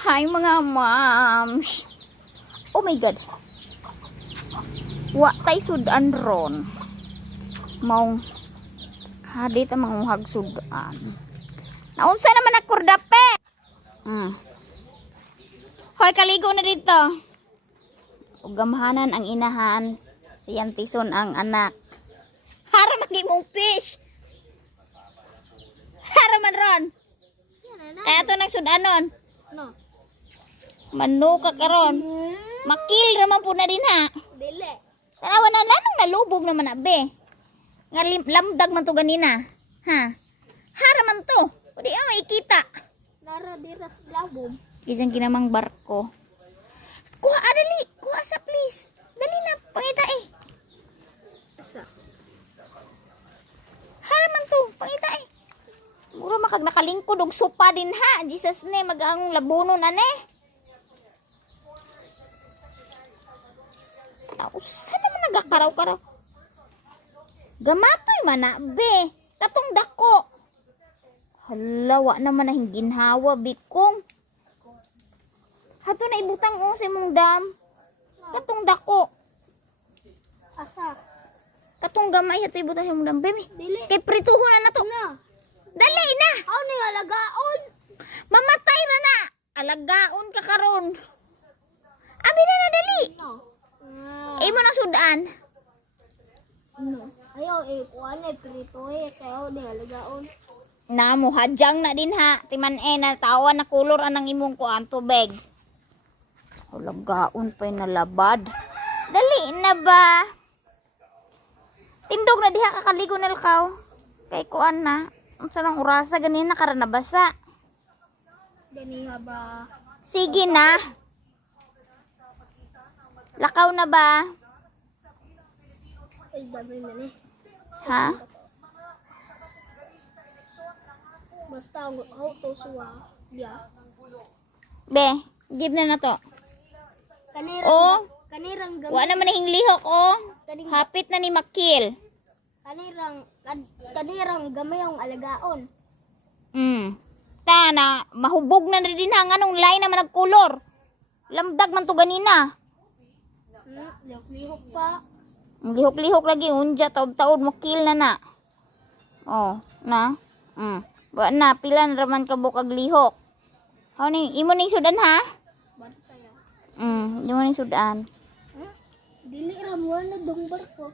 Hi mga moms. Oh my god. Wa tay sudan ron. Maong hadi ta manguhag sudan. Naunsa naman ako dape? Hoy, kaligo na dito. Ugamahanan ang inahan. Siyang tison ang anak. Hara magimong fish. Hara man ron. Kaya to nang sudanon. No. Manuka karon. Makil raman po na din ha. Dili. Tanawa na lanong nalubog naman na be. Nga lamdag man to ganina. Ha? Hara man to. Pwede ang ikita. Nara diras labom. Isang ginamang barko. Kuha, dali. Kuha sa please. Dali na. Pangita eh. Asa? Hara man to. Pangita eh. Mura makag nakalingkod og sopa din ha. Jesus ne. Mag-aangong labunon ane. Saan naman nagakaraw-karaw? Gamatoy man na, be. Katong dako. Halawa naman na ginhawa, bikong. Hato na ibutang o sa mong dam. Katong dako. Asa? Katong gamay, hato ibutang sa mong dam. Be, Dili. kay prituhon na to. Na. Dali na. Aw ni alagaon. Mamatay na na. Alagaon ka karon. Abi na na, dali. No. Imo na sudan. No. Ayaw kuan prito kayo ni alagaon. Namo hadyang na din ha. Timan na tawa na kulor anang imong kuan tubig. Lagaon pa na labad. Dali na ba? Tindog na diha kakaligo na lakaw. Kay kuan na. Unsa nang orasa ganina kara nabasa. Ganiha ba? Sige na. Lakaw na ba? Ay dami man eh. Ha? Basta how to suwa. Yeah. Be, give na to. Kanirang Oh, kanirang gamay. wa naman hing lihok oh. Kaning Hapit na ni makil. kanirang gamay ang alagaon. Na mahubog na rin din hang anong line naman nagkulor. Lamdag man to ganina. Lihok pa. Lihok-lihok lagi unja taod-taod mo kill na na. Oh, na. Wa na pila na raman ka bukag lihok. How ning imo ning sudan ha? Ba't kaya? Imo ning sudan. Dili ra mo na dong barko.